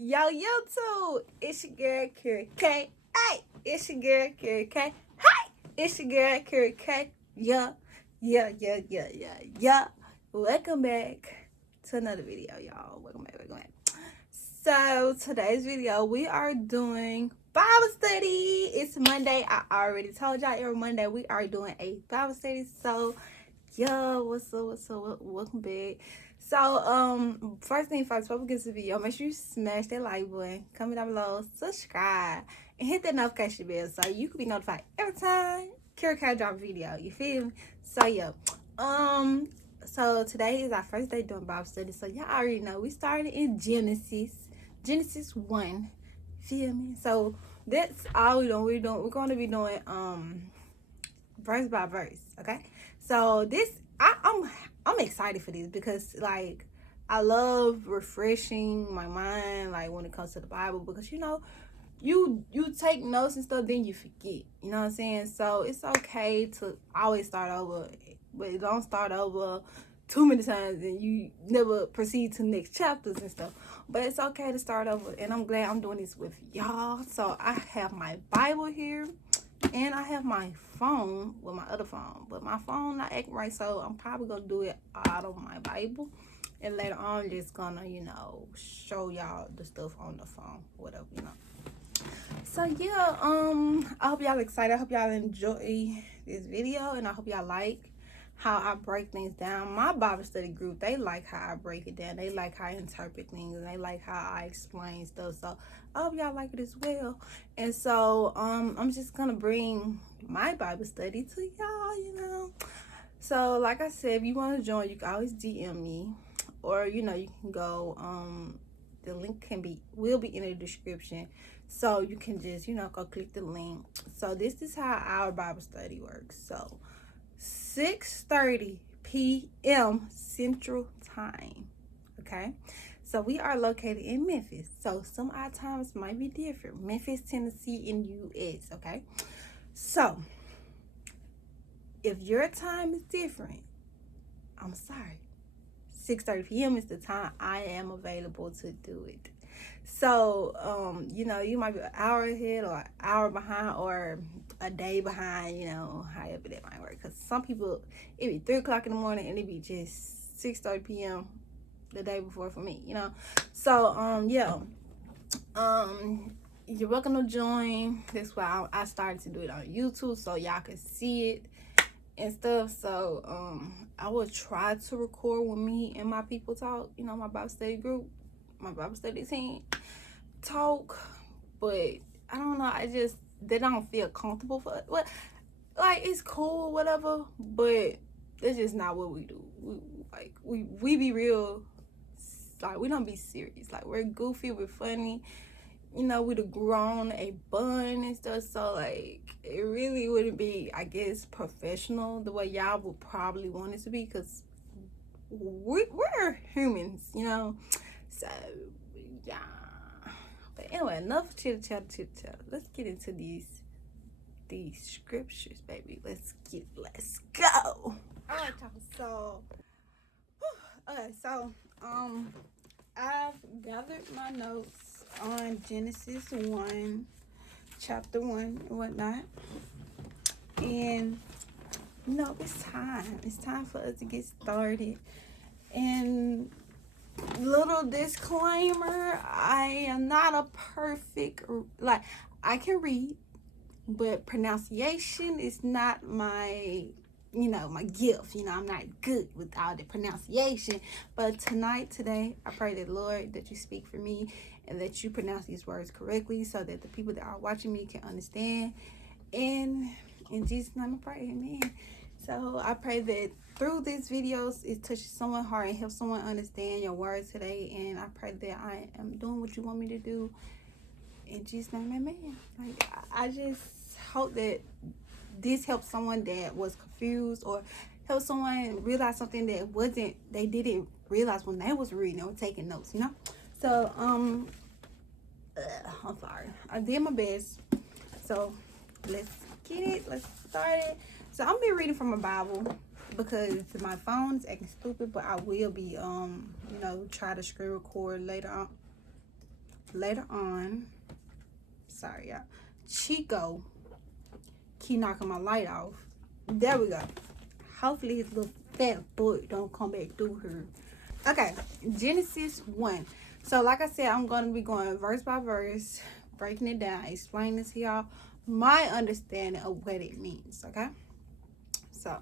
Yo, YouTube, it's your girl, Kira K. Hey, it's your girl, Kira K. Hey, it's your girl, Kira K. Yeah. Welcome back to another video, y'all. Welcome back. So, today's video, we are doing Bible study. It's Monday. I already told y'all every Monday we are doing a Bible study. So, yo, what's up? Welcome back. So, first thing first, before we get to the video, make sure you smash that like button, comment down below, subscribe, and hit that notification bell so you can be notified every time Kira Cat drop a video. You feel me? So, yeah. Um, so today is our first day doing Bible study. So y'all already know we started in Genesis 1. Feel me? So that's all we're going to be doing verse by verse, okay? So this I'm excited for this because like I love refreshing my mind like when it comes to the Bible because you take notes and stuff, then you forget. You know what I'm saying? So it's okay to always start over, but don't start over too many times and you never proceed to next chapters and stuff. But it's okay to start over, and I'm glad I'm doing this with y'all. So I have my Bible here, and I have my phone with my other phone, but my phone not acting right, so I'm probably gonna do it out of my Bible. And later on, I'm just gonna, show y'all the stuff on the phone, whatever. So yeah, I hope y'all excited. I hope y'all enjoy this video, and I hope y'all like how I break things down. My Bible study group, they like how I break it down. They like how I interpret things, and they like how I explain stuff. So I hope y'all like it as well. And so I'm just gonna bring my Bible study to y'all. So like I said, if you want to join, you can always DM me, or you can go. The link will be in the description, so you can just go click the link. So this is how our Bible study works. So 6:30 p.m. Central Time. Okay, so we are located in Memphis. So some of our times might be different. Memphis, Tennessee, in the U.S. Okay, so if your time is different, I'm sorry. 6:30 p.m. is the time I am available to do it. So, you might be an hour ahead or an hour behind or a day behind, however that might work. Because some people, it be 3 o'clock in the morning and it be just 6:30 p.m. the day before for me. So, yeah. You're welcome to join. That's why I started to do it on YouTube so y'all can see it and stuff. So I will try to record when me and my people talk, my Bible study group, my Bible study team talk, but I don't know, they don't feel comfortable for what, like it's cool whatever, but that's just not what we do. We be real, like we don't be serious, like we're goofy, we're funny, we'd have grown a bun and stuff. So like it really wouldn't be, I guess, professional the way y'all would probably want it to be, because we're humans. So yeah. But anyway, enough chitter chatter. Let's get into these scriptures, baby. Let's go. All right, y'all. So okay, so I've gathered my notes on Genesis 1, chapter 1 and whatnot. And it's time. It's time for us to get started. And little disclaimer, I am not a perfect, like, I can read, but pronunciation is not my my gift. I'm not good with all the pronunciation. But today, I pray that, Lord, that you speak for me and that you pronounce these words correctly so that the people that are watching me can understand. And in Jesus' name I pray, amen. So I pray that through these videos, it touches someone's heart and helps someone understand your words today. And I pray that I am doing what you want me to do. In Jesus' name, amen. Like, I just hope that this helps someone that was confused, or help someone realize something that they didn't realize when they was reading or taking notes. So I'm sorry, I did my best. So let's get it. Let's start it. So I'm be reading from a Bible because my phone is acting stupid, but I will be try to screen record later on. later on, sorry y'all, Chico keep knocking my light off. There we go. Hopefully his little fat foot don't come back through here. Okay, Genesis 1. So like I said, I'm going to be going verse by verse, breaking it down, explaining to y'all my understanding of what it means, okay? So,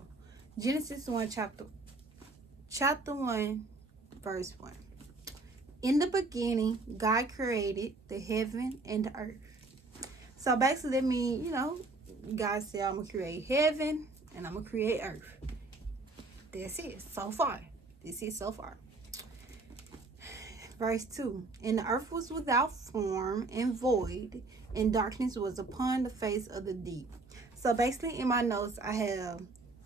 Genesis 1, chapter 1, verse 1. In the beginning, God created the heaven and the earth. So basically that means, God said, I'm going to create heaven and I'm going to create earth. That's it so far. This is so far. Verse 2. And the earth was without form and void, and darkness was upon the face of the deep. So basically in my notes I have,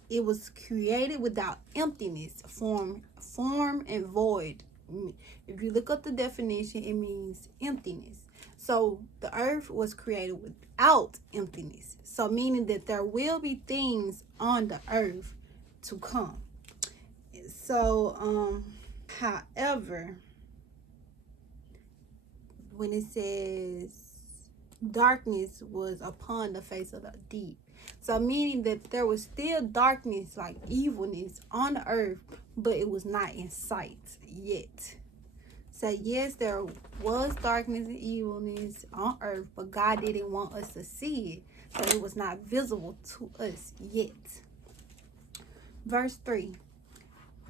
it was created without emptiness, form and void. If you look up the definition, it means emptiness. So the earth was created without emptiness. So meaning that there will be things on the earth to come. So, however, when it says darkness was upon the face of the deep, so meaning that there was still darkness, like evilness on the earth, but it was not in sight yet. So yes, there was darkness and evilness on earth, but God didn't want us to see it, so it was not visible to us yet. Verse 3.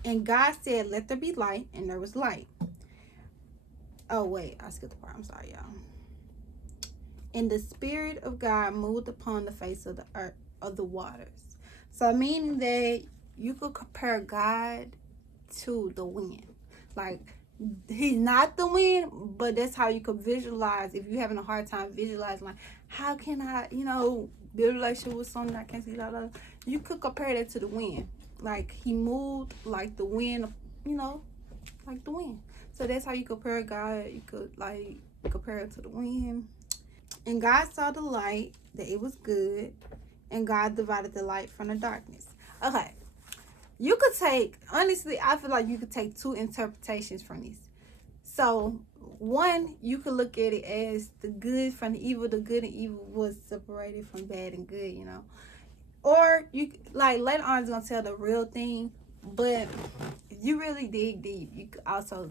And God said, let there be light, and there was light. Oh wait, I skipped the part. I'm sorry, y'all. And the Spirit of God moved upon the face of the earth, of the waters. So meaning that you could compare God to the wind. Like, he's not the wind, but that's how you could visualize. If you're having a hard time visualizing, like, how can I, build a relationship with someone I can't see, you could compare that to the wind. Like, he moved like the wind, like the wind. So that's how you compare God. You could compare it to the wind. And God saw the light, that it was good, and God divided the light from the darkness. Okay, you could take, honestly, I feel like you could take two interpretations from this. So one, you could look at it as the good from the evil. The good and evil was separated from bad and good, Or you, like, later on, it's gonna tell the real thing. But if you really dig deep, you could also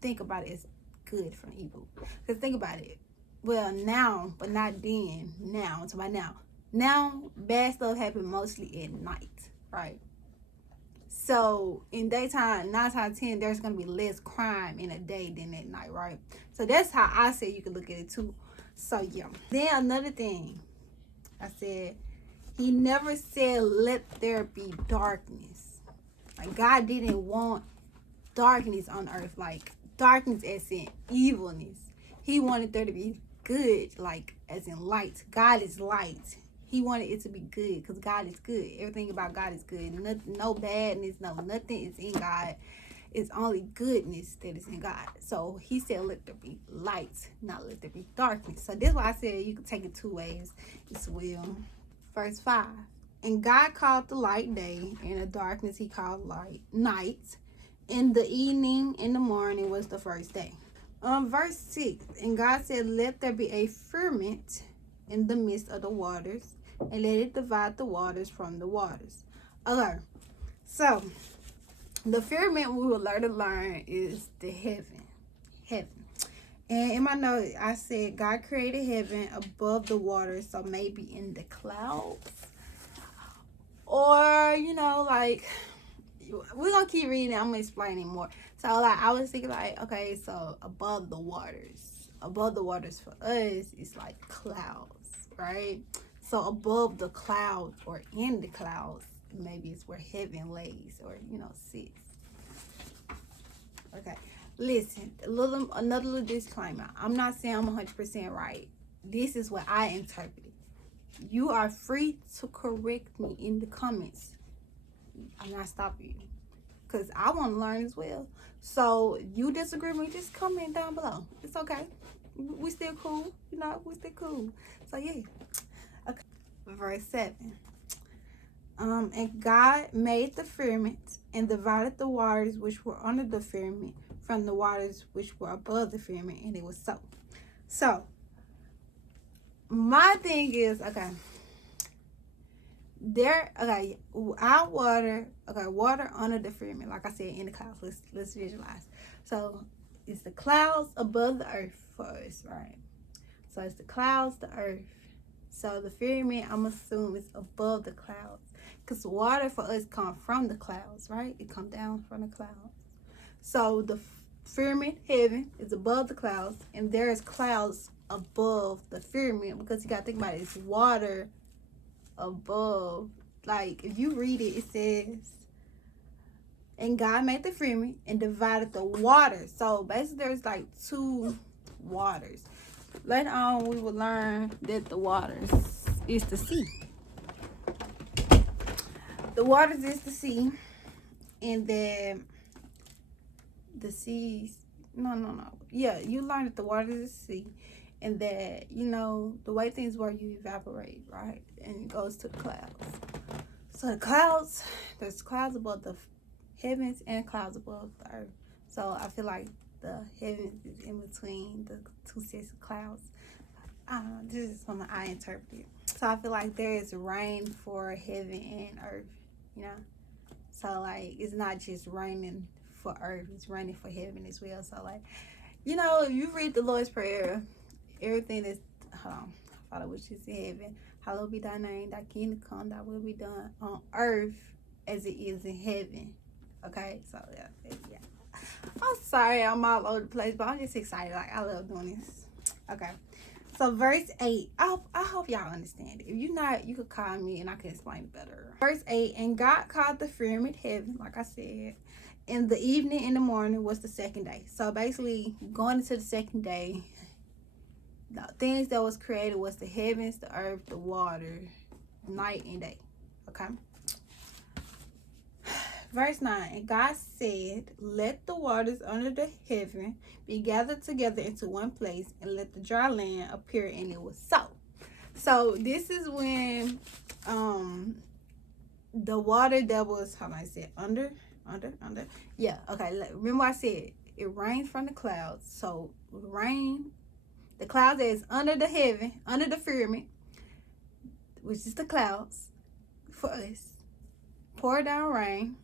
think about it as good from evil. Because think about it. Well, now, but not then. Now, it's about now. Now, bad stuff happens mostly at night, right? So, in daytime, 9 times out of 10, there's going to be less crime in a day than at night, right? So, that's how I say you can look at it, too. So, yeah. Then, another thing. I said, he never said, let there be darkness. Like, God didn't want darkness on earth. Like, darkness as in evilness. He wanted there to be good, like as in light. God is light. He wanted it to be good because God is good. Everything about God is good. No badness, nothing is in God. It's only goodness that is in God. So he said, let there be light, not let there be darkness. So this is why I said you can take it two ways as well. Verse 5. And God called the light day, and the darkness he called night. And the evening and the morning was the first day. Verse 6. And God said, let there be a firmament in the midst of the waters, and let it divide the waters from the waters. Okay, so the firmament we will later learn is the heaven. And in my note, I said God created heaven above the waters, so maybe in the clouds, or we're gonna keep reading. I'm gonna explain it more. So I was thinking okay, so above the waters for us is like clouds, right? So above the clouds or in the clouds, maybe it's where heaven lays or sits. Okay, listen, another little disclaimer. I'm not saying I'm 100% right. This is what I interpreted. You are free to correct me in the comments. I'm not stopping you because I want to learn as well. So you disagree with me, just comment down below. It's okay. We still cool. We still cool. So yeah. Okay. Verse 7. And God made the firmament and divided the waters which were under the firmament from the waters which were above the firmament, and it was so. So my thing is, okay, our water under the firmament, like I said, in the clouds. Let's visualize. So it's the clouds above the earth for us, right? So it's the clouds, the earth. So the firmament, I'm assuming, is above the clouds, because water for us come from the clouds, right? It come down from the clouds. So the firmament, heaven, is above the clouds, and there is clouds above the firmament, because you got to think about it, it's water above. Like, if you read it, it says, and God made the firmament and divided the waters. So basically there's like two waters. Later on we will learn that the waters is the sea. The waters is the sea, and then the seas, yeah, you learn that the waters is the sea, and that, you know, the way things work, you evaporate, right? And it goes to the clouds. So the clouds, there's clouds above the heavens and clouds above the earth. So I feel like the heavens is in between the two sets of clouds. I don't know, this is how I interpret it. So I feel like there is rain for heaven and earth, you know? So like, it's not just raining for earth, it's raining for heaven as well. So like, you know, if you read the Lord's Prayer, everything is, Father which is in heaven, hallowed be thy name, thy kingdom come, thy will be done on earth as it is in heaven. Okay, so yeah. I'm sorry I'm all over the place, but I'm just excited. Like, I love doing this. Okay, so verse 8, I hope y'all understand it. If you're not, you could call me and I can explain it better. Verse 8, and God called the firmament heaven, like I said, and the evening and the morning was the second day. So basically, going into the second day, the things that was created was the heavens, the earth, the water, night and day. Okay. Verse 9, and God said, let the waters under the heaven be gathered together into one place, and let the dry land appear, and it was so. So this is when the water that was, how do I say it, under. Yeah, okay. Remember I said it rained from the clouds. So rain, the clouds that is under the heaven, under the firmament, which is the clouds for us, pour down rain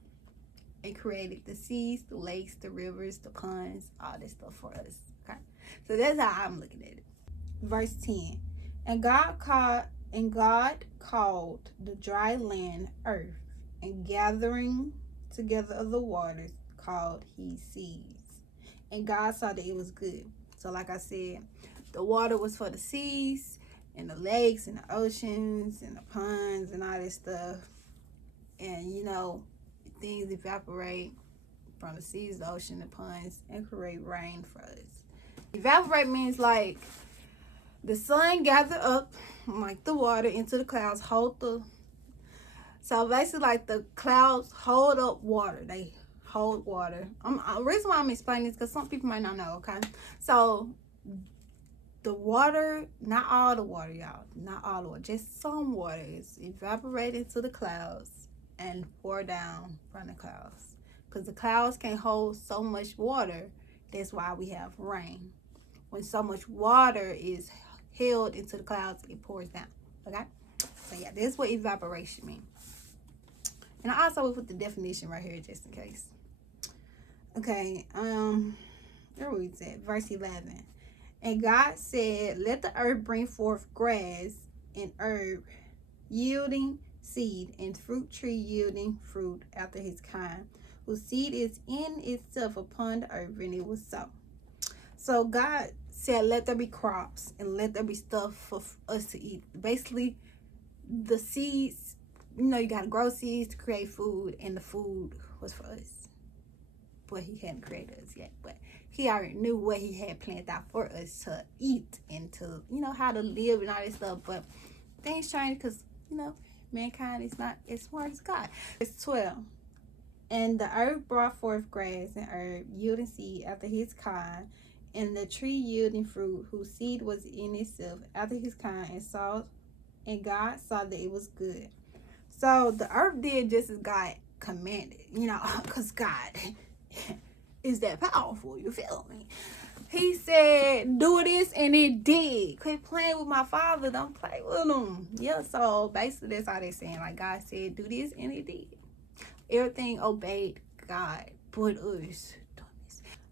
and created the seas, the lakes, the rivers, the ponds, all this stuff for us. Okay, so that's how I'm looking at it. Verse 10, and God called the dry land earth, and gathering together of the waters called he seas. And God saw that it was good. So like I said, the water was for the seas and the lakes and the oceans and the ponds and all this stuff. And you know, things evaporate from the seas, the ocean, the ponds, and create rain for us. Evaporate means like the sun gather up like the water into the clouds, so basically like the clouds hold up water. They hold water. The reason why I'm explaining this because some people might not know, okay? So the water, not all the water, y'all, not all the water, just some water is evaporated to the clouds and pour down from the clouds, because the clouds can hold so much water. That's why we have rain. When so much water is held into the clouds, it pours down. Okay, so yeah, this is what evaporation means. And I also will put the definition right here just in case. Okay, where we at? Verse 11. And God said, let the earth bring forth grass and herb yielding seed, and fruit tree yielding fruit after his kind, whose seed is in itself upon the earth, and it was so. So God said, let there be crops and let there be stuff for us to eat. Basically, the seeds, you know, you got to grow seeds to create food, and the food was for us. But he hadn't created us yet, but he already knew what he had planned out for us to eat and to, you know, how to live and all this stuff. But things change because, you know, mankind is not as smart as God. It's 12. And the earth brought forth grass and herb, yielding seed after his kind, and the tree yielding fruit, whose seed was in itself after his kind, and God saw that it was good. So the earth did just as God commanded, you know, because God, is that powerful. You feel me? He said, do this, and it did. Quit playing with my father. Don't play with him. Yeah, so basically that's all they're saying. Like, God said, do this, and it did. Everything obeyed God, but us.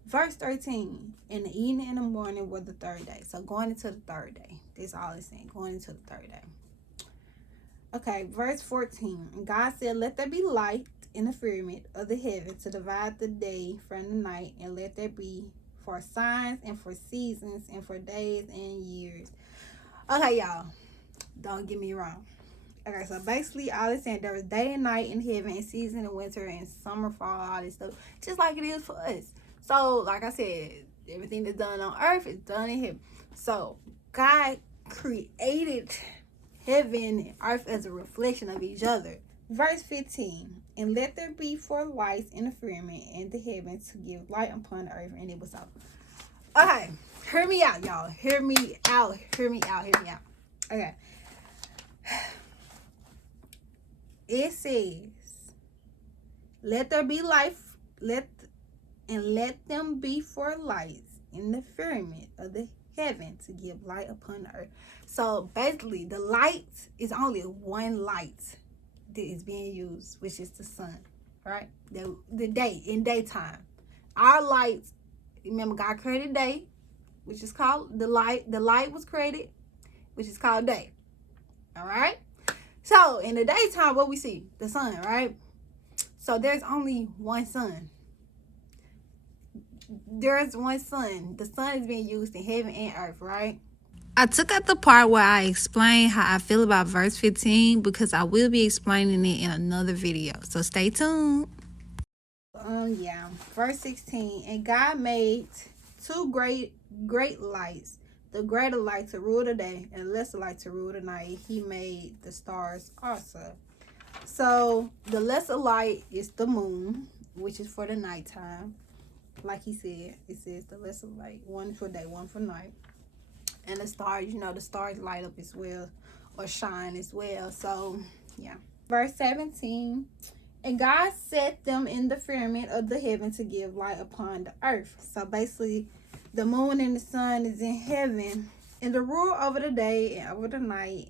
Verse 13, in the evening and the morning were the third day. So going into the third day. That's all it's saying, going into the third day. Okay, verse 14. And God said, let there be light in the firmament of the heaven to divide the day from the night, and let there be for signs and for seasons and for days and years. Okay, y'all, don't get me wrong. Okay, so basically all it's saying, there was day and night in heaven, and season and winter and summer, fall, all this stuff, just like it is for us. So like I said, everything that's done on earth is done in heaven. So God created heaven and earth as a reflection of each other. Verse 15, and let there be for lights in the firmament and the heavens to give light upon the earth, and it was so. Okay, hear me out, y'all. Hear me out. Okay. It says, let there be life, let them be for lights in the firmament of the heaven to give light upon the earth. So basically, the light is only one light that is being used, which is the sun, right? The day, in daytime. Our lights, remember, God created day, which is called the light. The light was created, which is called day. All right? So in the daytime, what we see? The sun, right? So there's only one sun. There's one sun. The sun is being used in heaven and earth, right? I took out the part where I explained how I feel about verse 15 because I will be explaining it in another video. So stay tuned. Yeah. Verse 16. And God made two great lights. The greater light to rule the day and the lesser light to rule the night. He made the stars also. So the lesser light is the moon, which is for the nighttime. Like he said, it says the lesser light, one for day, one for night. And the stars, the stars light up as well, or shine as well. So, yeah. Verse 17. And God set them in the firmament of the heaven to give light upon the earth. So, basically, the moon and the sun is in heaven, and to rule over the day and over the night,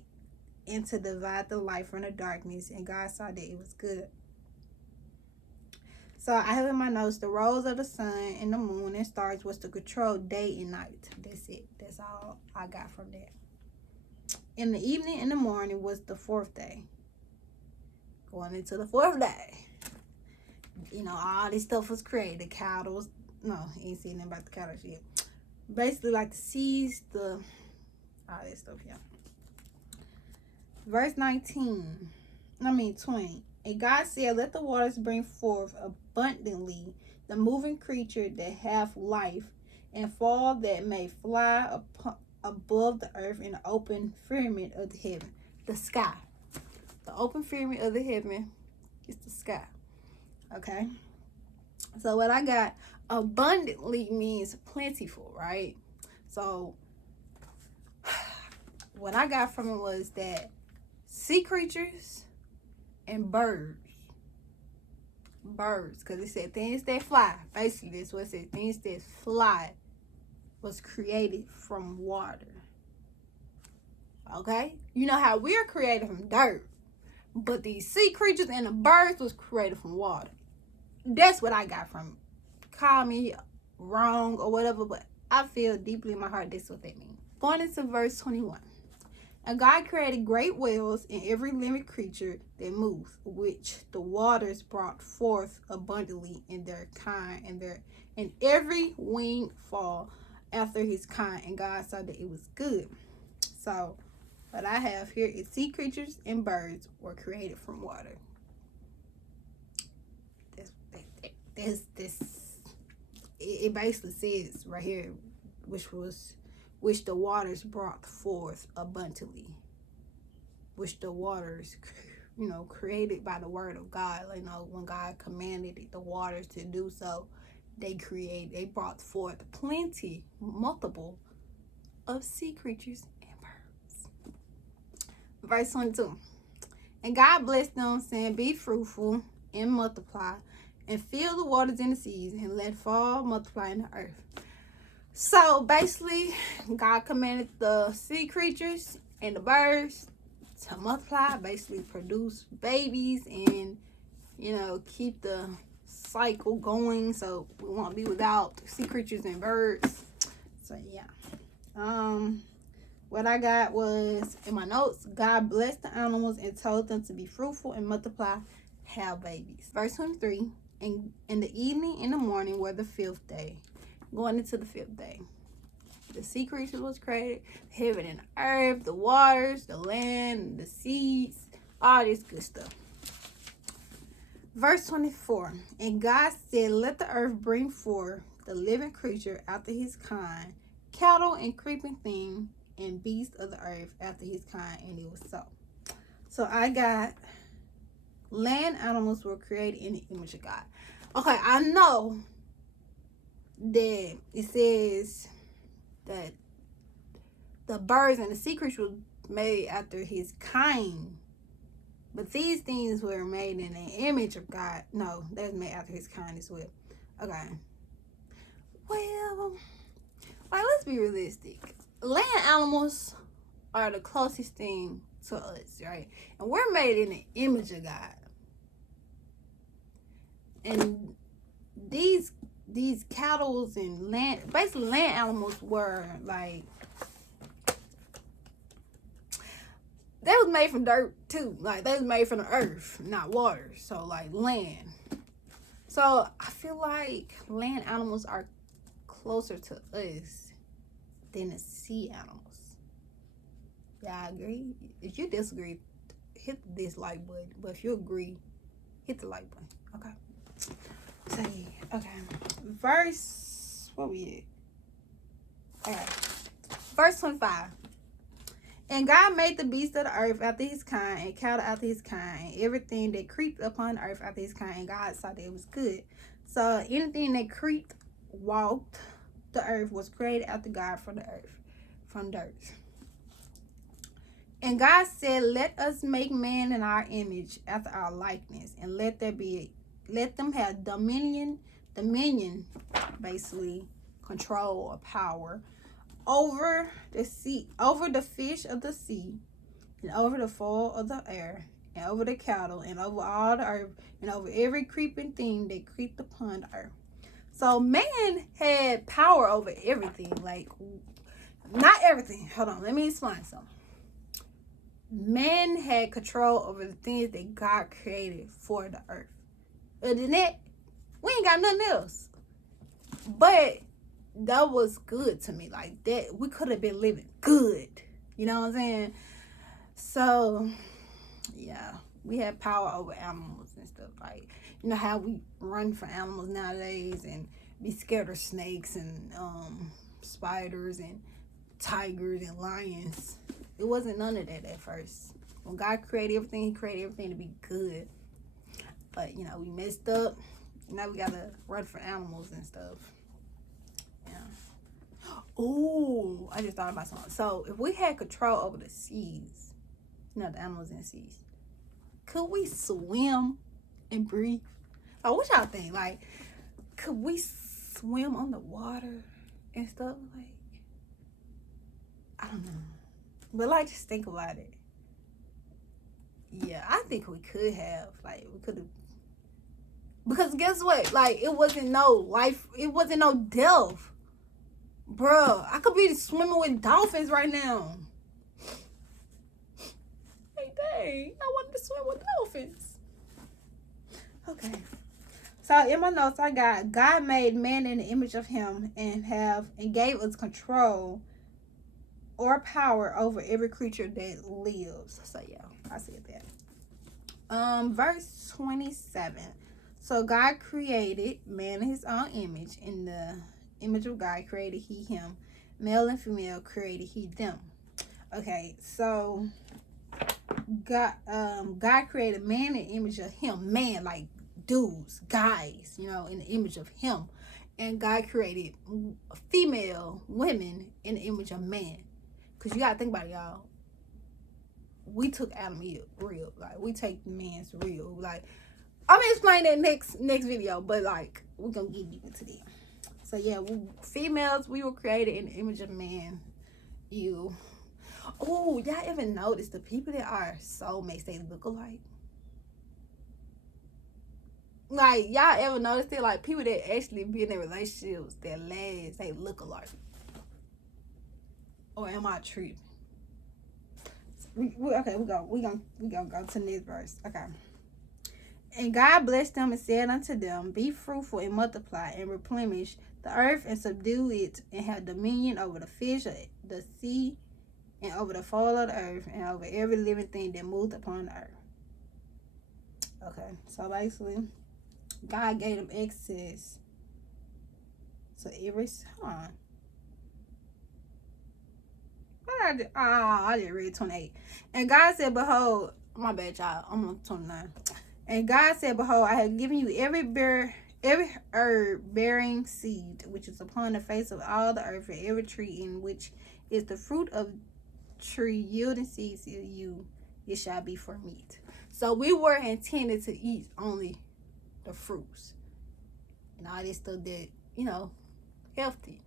and to divide the light from the darkness. And God saw that it was good. So I have in my notes, the roles of the sun and the moon and stars was to control day and night. That's it. That's all I got from that. In the evening and the morning was the fourth day. Going into the fourth day. All this stuff was created. The cattle, ain't seen nothing about the cattle yet. Basically, like the seas, all that stuff, yeah. Verse 20. And God said, let the waters bring forth abundantly the moving creature that hath life, and fall that may fly above the earth in the open firmament of the heaven. The sky. The open firmament of the heaven is the sky. Okay? So what I got, abundantly means plentiful, right? So what I got from it was that sea creatures and birds, because it said things that fly. Basically, that's what it said. Things that fly was created from water. Okay? You know how we're created from dirt, but these sea creatures and the birds was created from water. That's what I got from it. Call me wrong or whatever, but I feel deeply in my heart that's what that means. Going into verse 21. And God created great whales and every living creature that moves, which the waters brought forth abundantly in their kind, and every winged fowl after his kind. And God saw that it was good. So what I have here is sea creatures and birds were created from water. It basically says right here, which the waters brought forth abundantly, which the waters, created by the word of God. When God commanded the waters to do so, they brought forth plenty, multiple of sea creatures and birds. Verse 22. And God blessed them, saying, be fruitful and multiply, and fill the waters in the seas, and let fall, multiply in the earth. So basically, God commanded the sea creatures and the birds to multiply, basically produce babies, and keep the cycle going, so we won't be without sea creatures and birds. So yeah. What I got was in my notes: God blessed the animals and told them to be fruitful and multiply, have babies. Verse 23, and in the evening and the morning were the 5th day. Going into the 5th day, the sea creatures was created, heaven and earth, the waters, the land, the seeds, all this good stuff. Verse 24, and God said, let the earth bring forth the living creature after his kind, cattle and creeping thing, and beasts of the earth after his kind, and it was so. So I got land animals were created in the image of God. Okay, I know that it says that the birds and the sea creatures were made after his kind, but these things were made in the image of God. No, that's made after his kind as well. Okay. Well, let's be realistic. Land animals are the closest thing to us, right? And we're made in the image of God. And these cattle and land animals were like, they was made from dirt too. Like, they was made from the earth, not water. So like land. So I feel like land animals are closer to us than the sea animals. Yeah, I agree. If you disagree, hit the dislike button. But if you agree, hit the like button. Okay. So yeah, okay. What we at? Okay. Verse 25. And God made the beasts of the earth after his kind, and cattle after his kind, and everything that creeped upon the earth after his kind, and God saw that it was good. So anything that creeped, walked the earth was created after God from the earth, from dirt. And God said, let us make man in our image after our likeness, and let them have dominion, basically control or power over the sea, over the fish of the sea, and over the fowl of the air, and over the cattle, and over all the earth, and over every creeping thing that creeped upon the earth. So man had power over everything. Like, not everything. Hold on, let me explain something. Man had control over the things that God created for the earth. Other than that, we ain't got nothing else. But that was good to me. Like, that, we could have been living good. You know what I'm saying? So, yeah, we have power over animals and stuff. Like, you know how we run for animals nowadays and be scared of snakes and spiders and tigers and lions. It wasn't none of that at first. When God created everything, he created everything to be good. But, we messed up. Now we gotta run for animals and stuff. Yeah. Ooh, I just thought about something. So if we had control over the seas, the animals in the seas, could we swim and breathe? Like, what y'all think? Like, could we swim on the water and stuff? Like, I don't know. But like, just think about it. Yeah, I think we could have. Like, we could have. Because guess what? Like, it wasn't no life. It wasn't no death. Bruh, I could be swimming with dolphins right now. Hey, dang. I wanted to swim with dolphins. Okay. So in my notes, I got, God made man in the image of him and gave us control or power over every creature that lives. So yeah, I said that. Verse 27. So God created man in his own image. In the image of God created he him. Male and female created he them. Okay, so God created man in the image of him. Man, like dudes, guys, in the image of him. And God created female women in the image of man. Because you got to think about it, y'all. We took Adam real. Like, we take the man's real. Like, I'm gonna explain that next video, but like we're gonna get you into that. So yeah, females, we were created in the image of man. You. Oh, y'all ever notice the people that are soulmates, they look alike? Like, y'all ever notice that? Like, people that actually be in their relationships that last, they look alike. Or am I tripping? Okay, we gonna go to the next verse. Okay. And God blessed them and said unto them, be fruitful and multiply and replenish the earth and subdue it and have dominion over the fish of the sea and over the fowl of the earth and over every living thing that moves upon the earth. Okay, so basically, God gave them access to every. Hold on. I did read 28. And God said, behold, my bad, y'all. I'm on 29. And God said, behold, I have given you every herb bearing seed, which is upon the face of all the earth, and every tree in which is the fruit of tree yielding seeds to you, it shall be for meat. So we were intended to eat only the fruits and all this stuff that, healthy.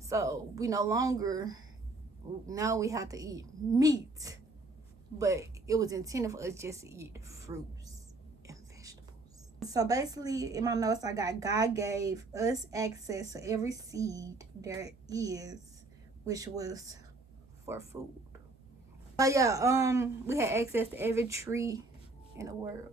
So we no longer, now we have to eat meat, but it was intended for us just to eat fruits and vegetables. So basically, in my notes, I got God gave us access to every seed there is, which was for food. But yeah, we had access to every tree in the world.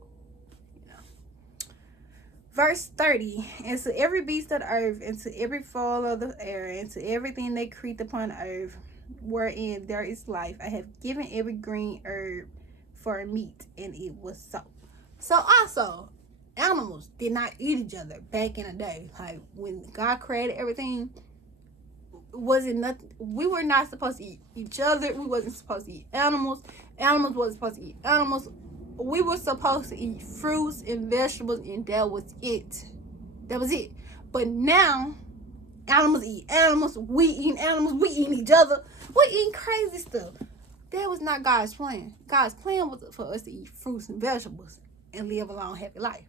Verse 30, and to every beast of the earth, and to every fowl of the air, and to everything that creepeth upon the earth, wherein there is life, I have given every green herb for meat, and it was so. So also, animals did not eat each other back in the day. Like, when God created everything, wasn't nothing. We were not supposed to eat each other. We wasn't supposed to eat animals. Animals wasn't supposed to eat animals. We were supposed to eat fruits and vegetables, and that was it. That was it. But now, animals eat animals. We eating animals. We eating each other. We eating crazy stuff. That was not God's plan. God's plan was for us to eat fruits and vegetables and live a long, happy life.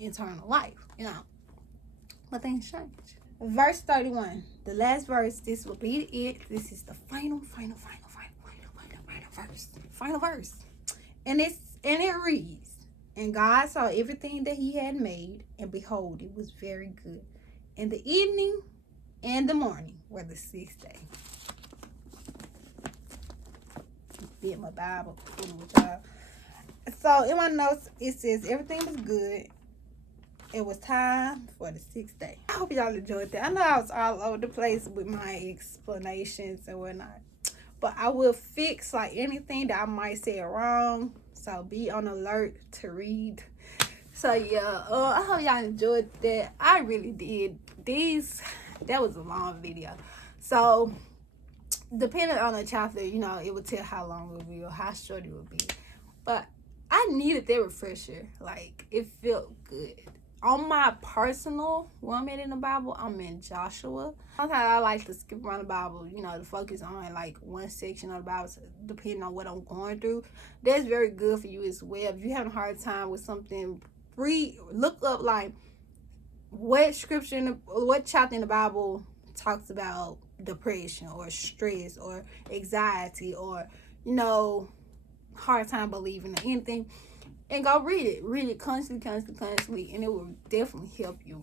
Eternal life, But things change. Verse 31. The last verse. This will be it. This is the final verse. Final verse. And it reads, and God saw everything that he had made, and behold, it was very good. And the evening and the morning were the sixth day. Did my Bible with y'all. So in my notes, it says everything was good. It was time for the sixth day. I hope y'all enjoyed that. I know I was all over the place with my explanations and whatnot, but I will fix like anything that I might say wrong. So be on alert to read. So yeah, I hope y'all enjoyed that. I really did. That was a long video. So depending on the chapter, it would tell how long it would be or how short it would be. But I needed that refresher. Like, it felt good. On my personal, where I'm at in the Bible, I'm in Joshua. Sometimes I like to skip around the Bible, to focus on like one section of the Bible, depending on what I'm going through. That's very good for you as well. If you're having a hard time with something, look up like what chapter in the Bible talks about depression or stress or anxiety or, hard time believing in anything. And go read it constantly, and it will definitely help you.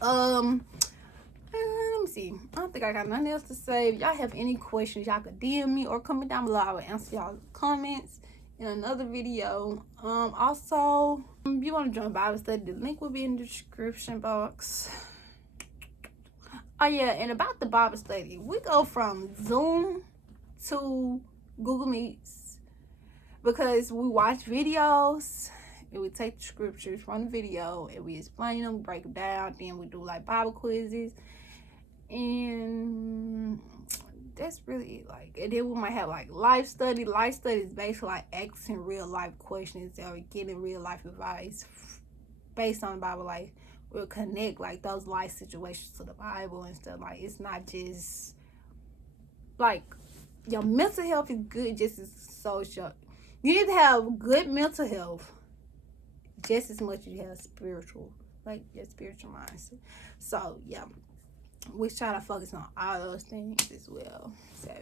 Let me see. I don't think I got nothing else to say. If y'all have any questions, y'all could DM me or comment down below. I will answer y'all comments in another video. Also, if you want to join Bible study, the link will be in the description box. Oh yeah, and about the Bible study, we go from Zoom to Google Meets. Because we watch videos, and we take the scriptures from the video, and we explain them, break them down, then we do like Bible quizzes, and that's really it. Like, and then we might have like life study. Life study is basically like asking real life questions or getting real life advice based on the Bible. Like, we'll connect like those life situations to the Bible and stuff. Like, it's not just like your mental health is good just as social. You need to have good mental health just as much as you have spiritual, like your spiritual mindset. So yeah, we try to focus on all those things as well. So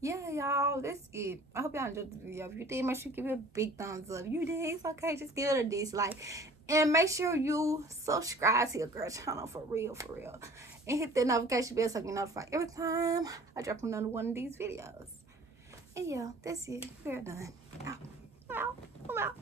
yeah, y'all, that's it. I hope y'all enjoyed the video. If you did, make sure you give it a big thumbs up. If you did, it's okay, just give it a dislike. And make sure you subscribe to your girl channel for real. And hit that notification bell so you get notified every time I drop another one of these videos. And yeah, that's it. We're done. Out. I'm out.